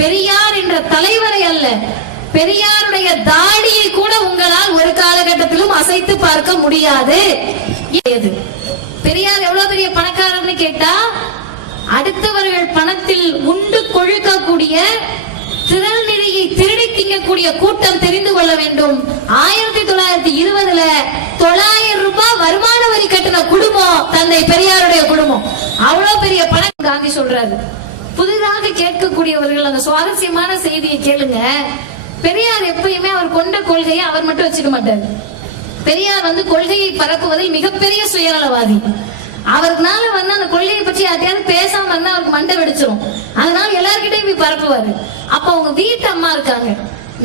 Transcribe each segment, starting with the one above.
பெரியார் என்ற தலைவரை அல்ல, பெரியாருடைய தாடியை கூட உங்களால் ஒரு காலகட்டத்திலும் அசைத்து பார்க்க முடியாது. பெரியார் எவ்வளவு பெரிய பணக்காரர்னு கேட்டா, அடுத்தவர்கள் பணத்தில் உண்டு கொழுக்கக்கூடிய திரள் நிதியை திருடி திங்கக்கூடிய கூட்டம் தெரிந்து கொள்ள வேண்டும். 1920ல 900 ரூபாய் வருமான வரி கட்டின குடும்பம் தந்தை பெரியாருடைய குடும்பம். அவ்வளவு பெரிய பணம். காந்தி சொல்றாரு, புதிதாக கேட்கக்கூடியவர்கள் அந்த சுவாரஸ்யமான செய்தியை கேளுங்க. பெரியார் எப்பயுமே அவர் கொண்ட கொள்கையை அவர் மட்டும் வச்சுக்க மாட்டார். பெரியார் கொள்கையை பரப்புவதில் மிகப்பெரிய சுயநலவாதி. அவருக்குனால அந்த கொள்கையை பற்றி யார்ட்டையாவது பேசாம இருந்தா அவருக்கு மண்டை வெடிச்சிரும். அதனால எல்லார்கிட்டையும் போய் பரப்புவாரு. அப்ப அவங்க வீட்டு அம்மா இருக்காங்க,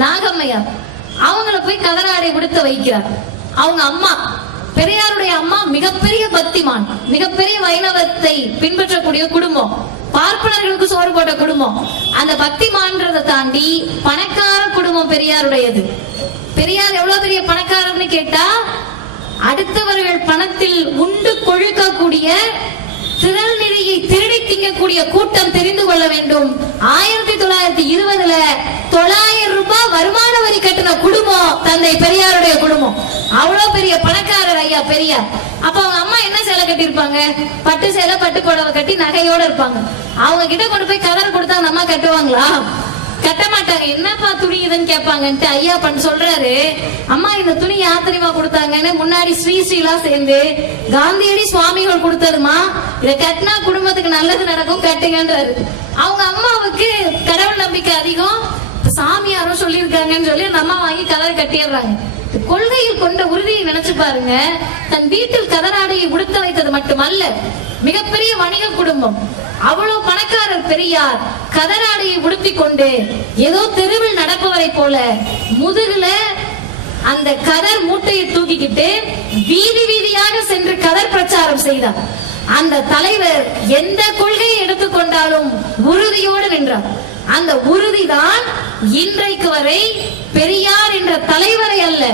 நாகம்மையா, அவங்கள போய் கதராடை கொடுத்து வைக்கிறார். அவங்க அம்மா, பெரியாருடைய அம்மா மிகப்பெரிய பக்திமான், மிகப்பெரிய வைணவத்தை பின்பற்றக்கூடிய குடும்பம், பார்ப்பனர்களுக்கு சோறு போட்ட குடும்பம். அந்த பக்திமான்றதை தாண்டி பணக்கார குடும்பம் பெரியாருடையது. பெரியார் எவ்வளவு பெரிய பணக்காரர்னு கேட்டா, அடுத்தவர்கள் பணத்தில் உண்டு கொழுக்கக்கூடிய திரள் நிதியை திருடி திங்கக்கூடிய கூட்டம் தெரிந்து கொள்ள வேண்டும். 1920ல 900 ரூபாய் வருமான வரி கட்டின குடும்பம் தந்தை பெரியாருடைய குடும்பம். அவ்வளவு பெரிய பணக்காரர் ஐயா பெரியார். அப்ப அவங்க அம்மா என்ன சேலை கட்டிருப்பாங்க? பட்டு சேலை, பட்டு புடவை கட்டி நகையோட இருப்பாங்க. அவங்க கிட்ட கொண்டு போய் கதர் கொடுத்தா அந்த அம்மா கட்டுவாங்களா? கட்ட மாட்டாங்க. என்னப்பா துணி இதுன்னு கேட்பாங்கன்ட்டு ஐயா சொல்றாரு, அம்மா இந்த துணி யார் தெரியுமா கொடுத்தாங்கன்னு முன்னாடி ஸ்ரீலாம் சேர்ந்து காந்தியடி சுவாமிகள் கொடுத்ததுமா, இதை கட்டினா குடும்பத்துக்கு நல்லது நடக்கும், கட்டுங்கன்றாரு. அவங்க அம்மாவுக்கு கடவுள் நம்பிக்கை அதிகம், சாமியாரும் சொல்லியிருக்காங்கன்னு சொல்லி அந்த அம்மா வாங்கி கதர் கட்டிடுறாங்க. கொள்கையில் கொண்ட உறுதியை நினைச்சு பாருங்க. தன் வீட்டில் கதராடையை உடுத்த வைத்தது மட்டுமல்ல, மிகப்பெரிய வணிக குடும்பம், அவ்வளவு பணக்காரர் பெரியார். கதராடையை உடுத்தி கொண்டு ஏதோ தெருவில் நடப்பவரை போல முதுகுல அந்த கதர் மூட்டையை தூக்கிக்கிட்டு வீதி வீதியாக சென்று கதர் பிரச்சாரம் செய்தார். அந்த தலைவர் எந்த கொள்கையை எடுத்துக்கொண்டாலும் உறுதியோடு நின்றார். அந்த உறுதிதான் இன்றைக்கு வரை பெரியார் என்ற தலைவரை அல்ல,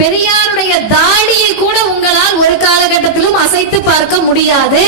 பெரியாருடைய தாடியை கூட உங்களால் ஒரு காலகட்டத்திலும் அசைத்து பார்க்க முடியாது.